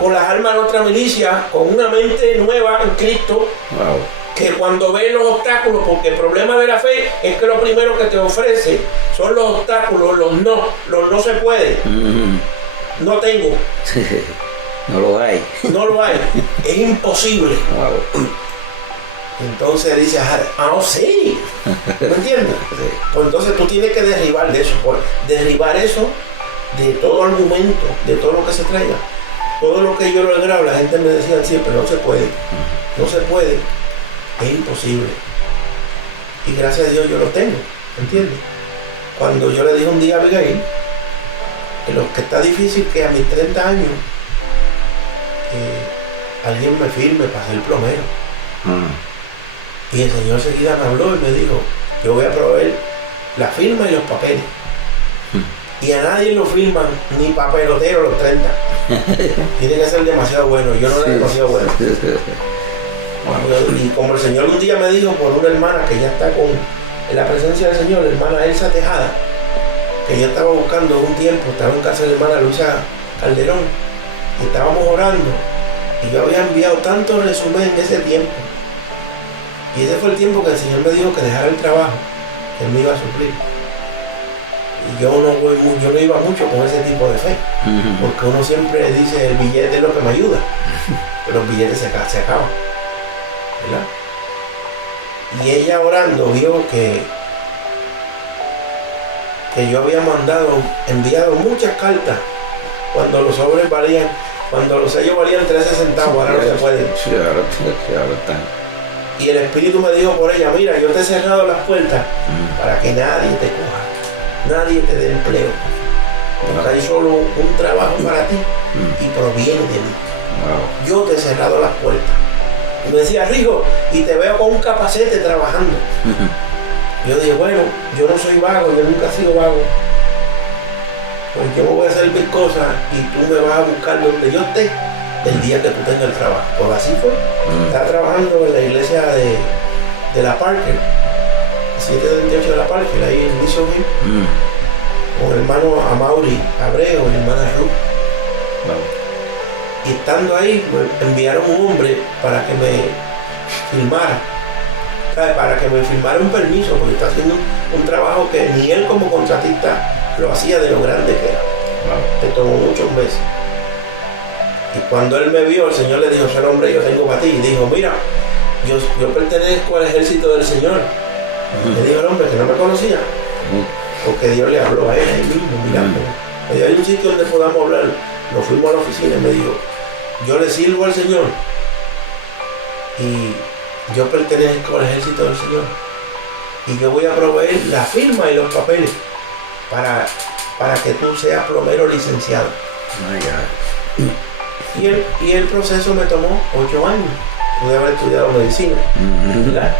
con las almas de nuestra milicia, con una mente nueva en Cristo. Wow. Que cuando ves los obstáculos, porque el problema de la fe es que lo primero que te ofrece son los obstáculos, los no se puede. No tengo. No lo hay. No lo hay. Es imposible. Wow. Entonces dices, sí. ¿Me entiendes? Sí. Pues entonces tú tienes que derribar de eso. Derribar eso de todo argumento, de todo lo que se traiga. Todo lo que yo lograba, la gente me decía siempre, no se puede. No se puede. Es imposible. Y gracias a Dios yo lo tengo. ¿Entiendes? Cuando yo le dije un día a Abigail, que está difícil que a mis 30 años alguien me firme para ser plomero. Y el Señor seguida me habló y me dijo, yo voy a proveer la firma y los papeles. Y a nadie lo firman, ni papelotero los 30. Tiene que ser demasiado bueno. Yo no era demasiado bueno. Y como el Señor un día me dijo por una hermana que ya está en la presencia del Señor, la hermana Elsa Tejada, que yo estaba buscando un tiempo, estaba en casa de la hermana Luisa Calderón, y estábamos orando, y yo había enviado tantos resúmenes en ese tiempo, y ese fue el tiempo que el Señor me dijo que dejara el trabajo, que Él me iba a suplir. Y yo no iba mucho con ese tipo de fe, porque uno siempre dice, el billete es lo que me ayuda, pero los billetes se acaban, ¿verdad? Y ella orando vio que yo había enviado muchas cartas cuando los sobres valían Cuando los sellos valían 13 centavos, ahora no se pueden. Sí, ahora están. Y el Espíritu me dijo por ella, mira, yo te he cerrado las puertas para que nadie te coja, nadie te dé empleo. Porque hay solo un trabajo para ti y proviene de mí. Wow. Yo te he cerrado las puertas. Y me decía, Rijo, y te veo con un capacete trabajando. Yo dije, bueno, yo no soy vago, yo nunca he sido vago. Pues yo me voy a hacer mis cosas y tú me vas a buscar donde yo esté el día que tú tengas el trabajo. Pues así fue. Estaba trabajando en la iglesia de la Parker, 728 de la Parker, ahí en Mission Hill, con el hermano Amaury Abreu y la hermana Ruth. Y estando ahí, me enviaron un hombre para que me firmara. Para que me firmara un permiso, porque está haciendo un trabajo que ni él como contratista lo hacía de lo grande que era. Que tomó muchos meses. Y cuando él me vio, el Señor le dijo, ser hombre yo tengo para ti. Y dijo, mira, yo pertenezco al ejército del Señor. Le dijo el hombre que no me conocía. Porque Dios le habló a él ahí mismo, mirando. Me dijo, hay un sitio donde podamos hablar. Nos fuimos a la oficina y me dijo, yo le sirvo al Señor. Y yo pertenezco al ejército del Señor. Y yo voy a proveer la firma y los papeles para que tú seas plomero licenciado. Y el proceso me tomó 8 años. Pude haber estudiado medicina. ¿Verdad?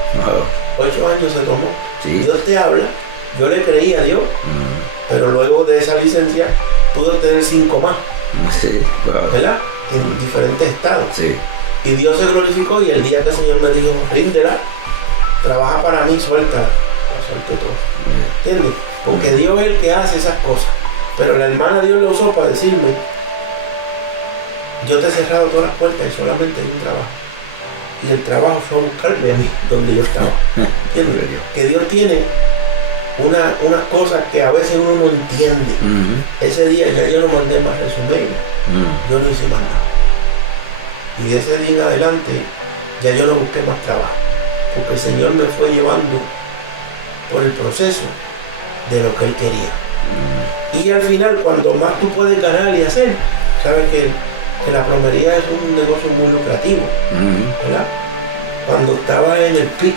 8 años se tomó. Sí. Dios te habla. Yo le creí a Dios. Pero luego de esa licencia pude obtener 5 más. Sí, wow. ¿Verdad? En diferentes estados. Sí. Y Dios se glorificó y el día que el Señor me dijo, ríndela, trabaja para mí, suelta todo. ¿Entiendes? Porque Dios es el que hace esas cosas. Pero la hermana Dios lo usó para decirme, yo te he cerrado todas las puertas y solamente hay un trabajo. Y el trabajo fue buscarme a mí, donde yo estaba. ¿Entiendes? Que Dios tiene unas cosas que a veces uno no entiende. Ese día ya yo no mandé más resumen. Yo no hice más nada. Y de ese día en adelante ya yo no busqué más trabajo. Porque el Señor me fue llevando por el proceso de lo que Él quería. Y al final, cuando más tú puedes ganar y hacer, sabes que la plomería es un negocio muy lucrativo, ¿verdad? Cuando estaba en el pic,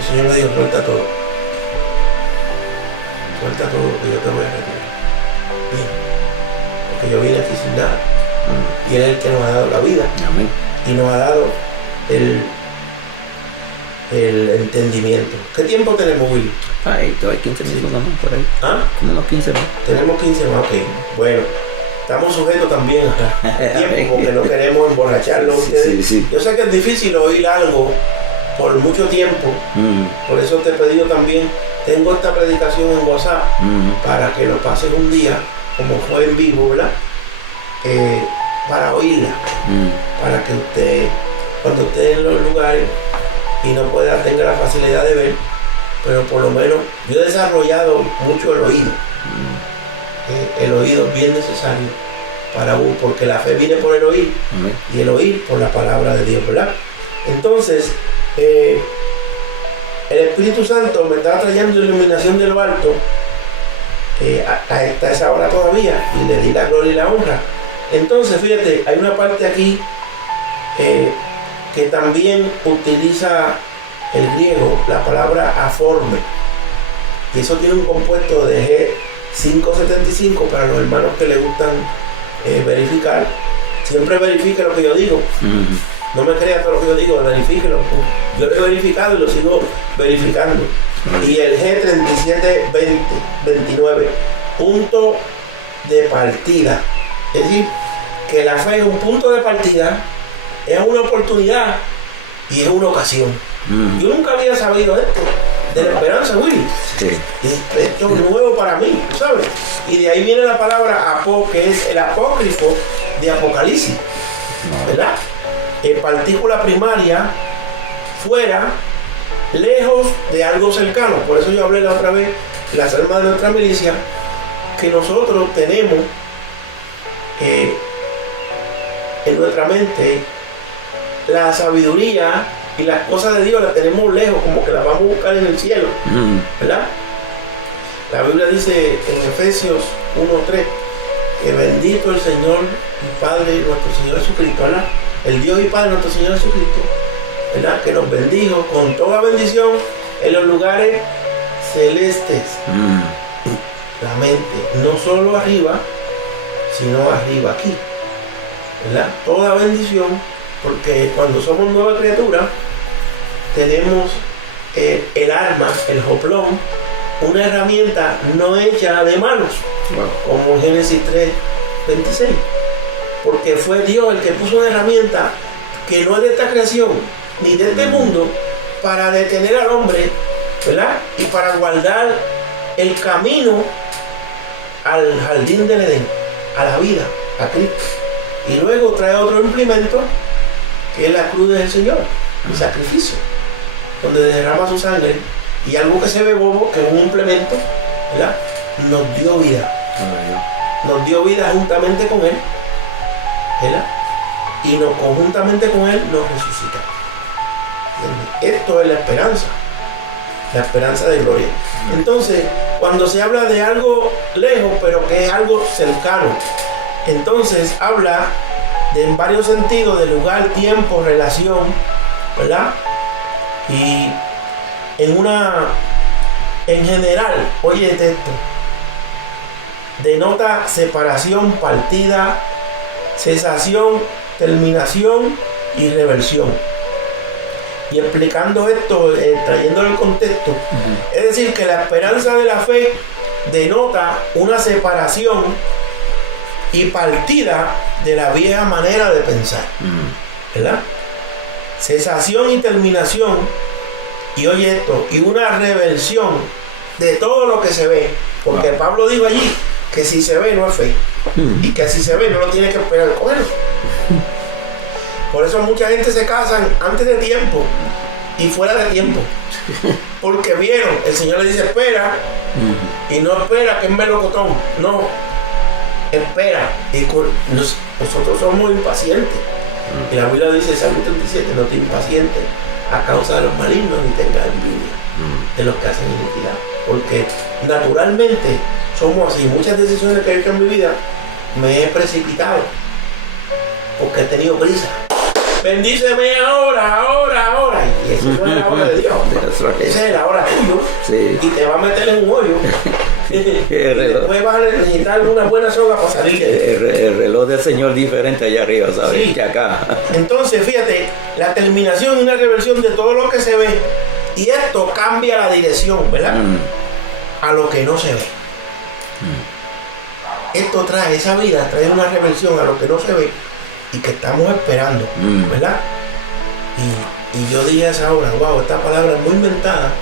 el Señor me dijo, suelta todo lo que yo te voy a retirar. Bien, porque yo vine aquí sin nada. Y Él es el que nos ha dado la vida. Amén. Y nos ha dado el entendimiento. ¿Qué tiempo tenemos, Willy? Hay 15 minutos más por ahí. ¿Ah? Como unos 15 más. Tenemos 15 más, ok. Bueno, estamos sujetos también al tiempo porque no queremos emborracharlo. Sí. Yo sé que es difícil oír algo por mucho tiempo. Por eso te he pedido también, tengo esta predicación en WhatsApp para que lo pases un día, como fue en vivo, ¿verdad? Para oírla, para que usted, cuando esté en los lugares y no tenga la facilidad de ver, pero por lo menos yo he desarrollado mucho el oído. El oído es bien necesario para uno, porque la fe viene por el oír y el oír por la palabra de Dios, ¿verdad? Entonces, el Espíritu Santo me está trayendo iluminación de lo alto hasta esa hora todavía, y le di la gloria y la honra. Entonces, fíjate, hay una parte aquí que también utiliza el griego, la palabra aforme, y eso tiene un compuesto de G575 para los hermanos que les gustan verificar. Siempre verifique lo que yo digo. No me crea todo lo que yo digo, verifíquelo. Yo lo he verificado y lo sigo verificando. Y el G3729, punto de partida. Es decir, que la fe es un punto de partida, es una oportunidad y es una ocasión. Yo nunca había sabido esto de la esperanza, Willy. Sí. Esto es nuevo para mí, ¿sabes? Y de ahí viene la palabra apó, que es el apócrifo de Apocalipsis, ¿verdad? En partícula primaria, fuera, lejos de algo cercano. Por eso yo hablé la otra vez, las almas de nuestra milicia, que nosotros tenemos en nuestra mente la sabiduría y las cosas de Dios las tenemos lejos, como que las vamos a buscar en el cielo, ¿verdad? La Biblia dice en Efesios 1:3, que bendito el Señor y Padre nuestro Señor Jesucristo, ¿verdad? El Dios y Padre nuestro Señor Jesucristo, ¿verdad? Que nos bendijo con toda bendición en los lugares celestes. La mente, no solo arriba, sino arriba aquí, ¿verdad? Toda bendición, porque cuando somos nueva criatura, tenemos el arma, el joplón, una herramienta no hecha de manos, como Génesis 3:26, porque fue Dios el que puso una herramienta que no es de esta creación, ni de este mundo, para detener al hombre, ¿verdad? Y para guardar el camino al jardín del Edén, a la vida, a Cristo. Y luego trae otro implemento, que es la cruz del Señor, el sacrificio, donde derrama su sangre, y algo que se ve bobo, que es un implemento, ¿verdad? Nos dio vida. Nos dio vida juntamente con Él, ¿verdad? Y conjuntamente con Él nos resucita. Esto es la esperanza de gloria. Entonces, cuando se habla de algo lejos, pero que es algo cercano, entonces habla en varios sentidos de lugar, tiempo, relación, ¿verdad? Y en general, oye esto, denota separación, partida, cesación, terminación y reversión. Y explicando esto, trayéndolo en contexto, es decir, que la esperanza de la fe denota una separación y partida de la vieja manera de pensar, ¿verdad? Cesación y terminación, y oye esto, y una reversión de todo lo que se ve, porque Pablo dijo allí que si se ve no es fe, y que si se ve no lo tiene que esperar cogerlo. Por eso mucha gente se casan antes de tiempo y fuera de tiempo, porque vieron, el Señor le dice espera, y no espera que es melocotón, no, espera. Y nosotros somos impacientes, y la Biblia dice, Salmo 37, no te impacientes a causa de los malignos ni tengas envidia de los que hacen iniquidad, porque naturalmente somos así. Muchas decisiones que he hecho en mi vida me he precipitado porque he tenido prisa. Bendíceme ahora. Y eso no es la hora de Dios. Esa es la hora tuya. Sí. Y te va a meter en un hoyo. Y después vas a necesitar una buena soga para salir. El reloj del Señor diferente allá arriba, ¿sabes? Sí. Que acá. Entonces, fíjate, la terminación y una reversión de todo lo que se ve. Y esto cambia la dirección, ¿verdad? A lo que no se ve. Esto trae, esa vida trae una reversión a lo que no se ve y que estamos esperando, ¿verdad? Y yo dije a esa hora, wow, esta palabra es muy inventada,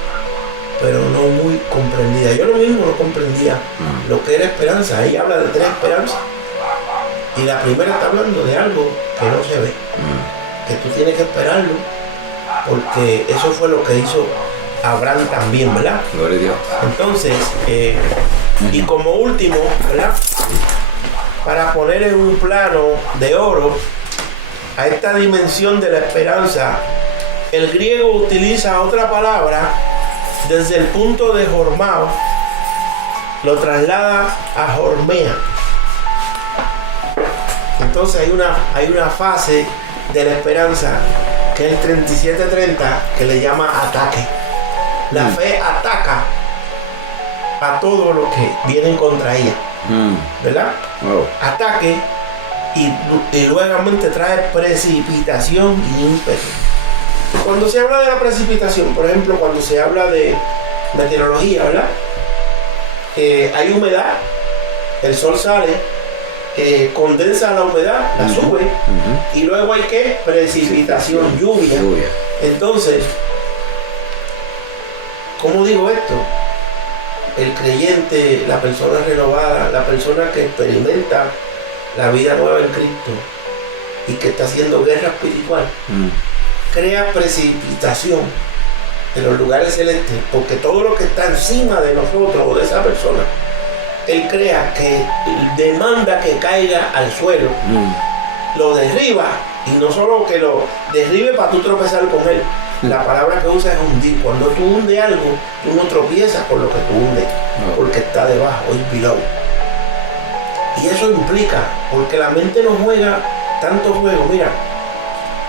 pero no muy comprendida. Yo lo mismo no comprendía lo que era esperanza. Ahí habla de 3 esperanzas. Y la primera está hablando de algo que no se ve, que tú tienes que esperarlo, porque eso fue lo que hizo Abraham también, ¿verdad? Gloria a Dios. Entonces, y como último, ¿verdad? Para poner en un plano de oro a esta dimensión de la esperanza, el griego utiliza otra palabra desde el punto de jormao, lo traslada a jormea. Entonces hay una fase de la esperanza que es el 37:30, que le llama ataque. La fe ataca a todo lo que viene contra ella, ¿verdad? Wow. Ataque y luego trae precipitación y ímpetu. Cuando se habla de la precipitación, por ejemplo, cuando se habla de meteorología, ¿verdad? Hay humedad, el sol sale, condensa la humedad, la sube, y luego hay que precipitación, lluvia. Entonces, ¿cómo digo esto? El creyente, la persona renovada, la persona que experimenta la vida nueva en Cristo y que está haciendo guerra espiritual, crea precipitación en los lugares celestes, porque todo lo que está encima de nosotros o de esa persona, él crea que demanda que caiga al suelo, lo derriba, y no solo que lo derribe para tú tropezar con él. La palabra que usa es hundir. Cuando tú hundes algo, tú no tropiezas con lo que tú hundes, porque está debajo, es below. Y eso implica, porque la mente no juega tanto juego. Mira,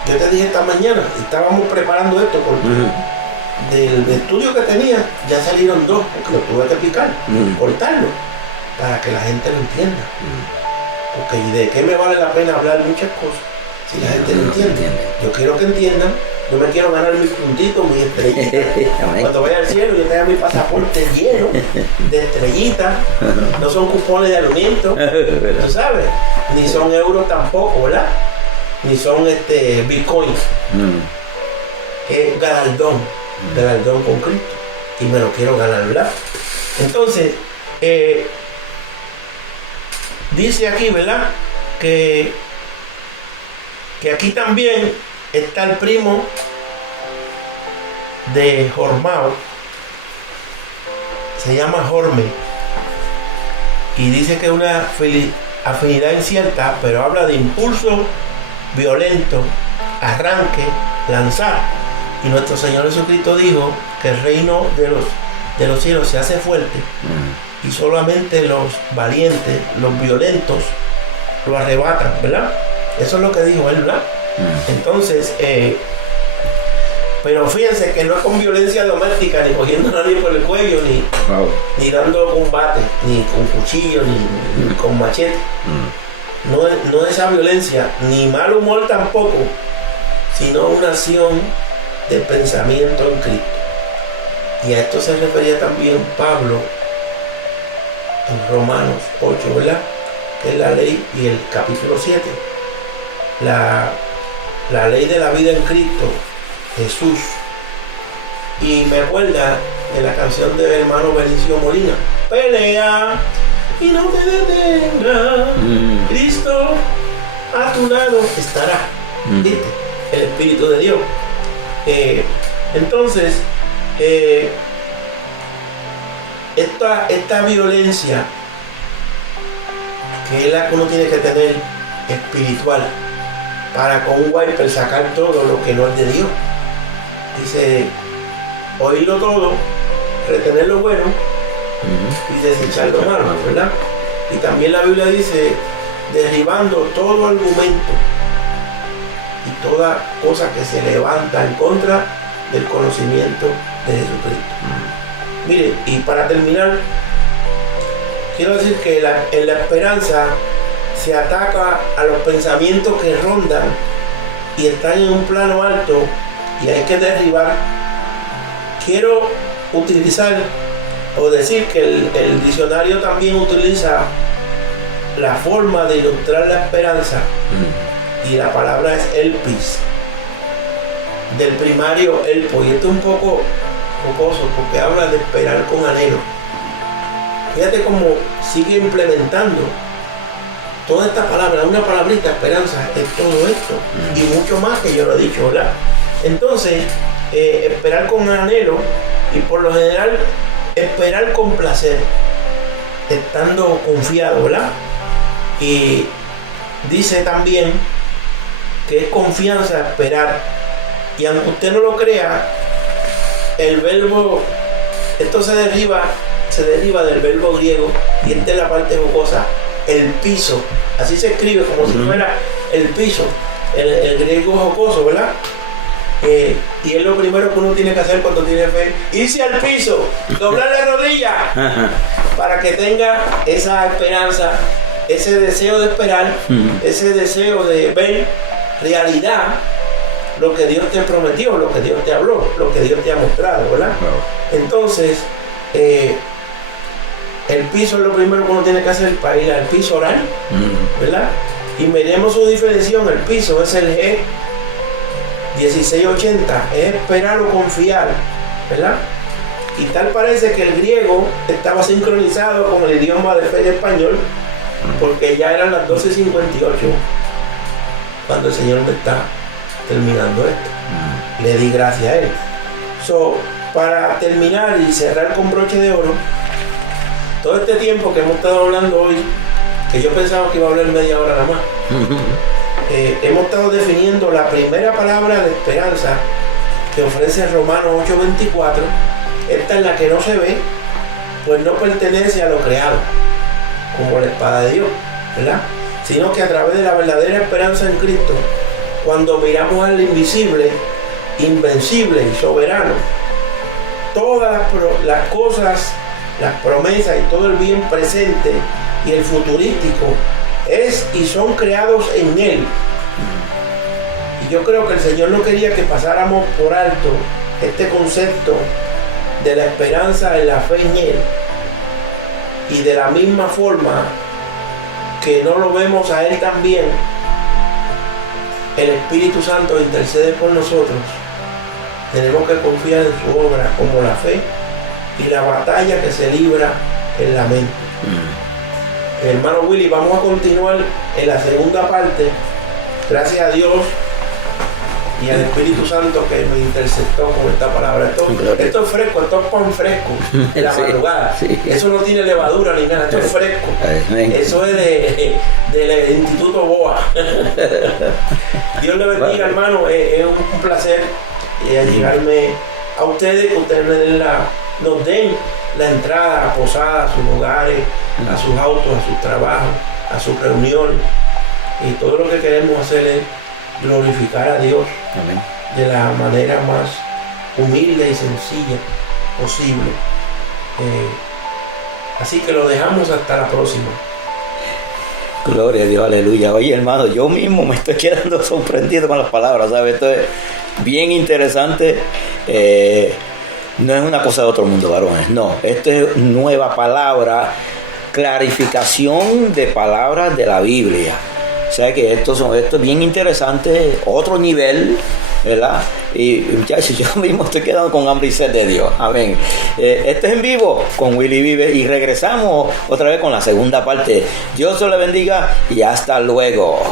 yo te dije esta mañana, estábamos preparando esto porque del estudio que tenía ya salieron 2, porque lo tuve que picar, cortarlo, para que la gente lo entienda. Porque ¿y de qué me vale la pena hablar muchas cosas si la gente no entiende? Yo quiero que entiendan. Yo me quiero ganar mis puntitos, mis estrellitas. Cuando vaya al cielo, yo tenga mi pasaporte lleno de estrellitas. No son cupones de alimento, tú sabes. Ni son euros tampoco, ¿verdad? Ni son bitcoins. Es galardón con Cristo. Y me lo quiero ganar, ¿verdad? Entonces, dice aquí, ¿verdad? Que aquí también está el primo de Jormao, se llama Jorme, y dice que es una afinidad incierta, pero habla de impulso violento, arranque, lanzar. Y nuestro Señor Jesucristo dijo que el reino de los cielos se hace fuerte y solamente los valientes, los violentos, lo arrebatan, ¿verdad? Eso es lo que dijo él, ¿verdad? Entonces, pero fíjense que no es con violencia doméstica, ni cogiendo a nadie por el cuello, ni dando combate, ni con cuchillo, ni con machete. No es esa violencia, ni mal humor tampoco, sino una acción de pensamiento en Cristo. Y a esto se refería también Pablo en Romanos 8, ¿verdad? Que es la ley, y el capítulo 7. La ley de la vida en Cristo Jesús. Y me acuerda de la canción del hermano Benicio Molina: pelea y no te detengas, Cristo a tu lado estará. ¿Viste? El Espíritu de Dios. Entonces, esta violencia, que es la que uno tiene que tener espiritual, para con un wiper sacar todo lo que no es de Dios. Dice, oírlo todo, retener lo bueno y desechar lo malo, ¿verdad? Y también la Biblia dice, derribando todo argumento y toda cosa que se levanta en contra del conocimiento de Jesucristo. Mire, y para terminar, quiero decir que en la esperanza se ataca a los pensamientos que rondan y están en un plano alto y hay que derribar. Quiero utilizar o decir que el diccionario también utiliza la forma de ilustrar la esperanza, y la palabra es elpis, del primario elpo, y esto es un poco jocoso porque habla de esperar con anhelo. Fíjate cómo sigue implementando toda esta palabra, una palabrita, esperanza, es todo esto y mucho más que yo lo he dicho, ¿verdad? Entonces, esperar con anhelo, y por lo general esperar con placer, estando confiado, ¿verdad? Y dice también que es confianza esperar, y aunque usted no lo crea, el verbo, esto se deriva del verbo griego, y esta es la parte jocosa, el piso, así se escribe como si fuera el piso, el griego jocoso, ¿verdad? Y es lo primero que uno tiene que hacer cuando tiene fe: irse al piso, doblar la rodilla, para que tenga esa esperanza, ese deseo de esperar, ese deseo de ver realidad lo que Dios te prometió, lo que Dios te habló, lo que Dios te ha mostrado, ¿verdad? Entonces, el piso es lo primero que uno tiene que hacer para ir al piso oral, ¿verdad? Y miremos su diferenciación. El piso es el G 1680, es esperar o confiar, ¿verdad? Y tal parece que el griego estaba sincronizado con el idioma de fe de español, porque ya eran las 12:58 cuando el Señor me está terminando esto. Le di gracias a Él. Para terminar y cerrar con broche de oro, todo este tiempo que hemos estado hablando hoy, que yo pensaba que iba a hablar media hora nada más, hemos estado definiendo la primera palabra de esperanza que ofrece Romanos 8:24. Esta es la que no se ve, pues no pertenece a lo creado, como la espada de Dios. ¿verdad? Sino que a través de la verdadera esperanza en Cristo, cuando miramos al invisible, invencible y soberano, todas las cosas, las promesas y todo el bien presente y el futurístico es y son creados en Él. Y yo creo que el Señor no quería que pasáramos por alto este concepto de la esperanza en la fe en Él. Y de la misma forma que no lo vemos a Él también, el Espíritu Santo intercede por nosotros. Tenemos que confiar en su obra como la fe y la batalla que se libra en la mente. Hermano Willy, vamos a continuar en la segunda parte. Gracias a Dios y al Espíritu Santo que me interceptó con esta palabra. Esto es fresco, esto es pan fresco de la madrugada. Sí. Eso no tiene levadura ni nada, esto es fresco. Eso es del Instituto Boa. Dios le bendiga, hermano. Es un placer llegarme a ustedes, que ustedes nos den la entrada a posadas, a sus hogares, a sus autos, a sus trabajos, a sus reuniones. Y todo lo que queremos hacer es glorificar a Dios. Amén. De la manera más humilde y sencilla posible. Así que lo dejamos hasta la próxima. Gloria a Dios, aleluya. Oye, hermano, yo mismo me estoy quedando sorprendido con las palabras, ¿sabes? Esto es bien interesante. No es una cosa de otro mundo, varones. No, esto es nueva palabra, clarificación de palabras de la Biblia. O sea que esto es bien interesante, otro nivel, ¿verdad? Y muchachos, yo mismo estoy quedando con hambre y sed de Dios. Amén. Este es en vivo con Willy Vive y regresamos otra vez con la segunda parte. Dios te lo bendiga y hasta luego.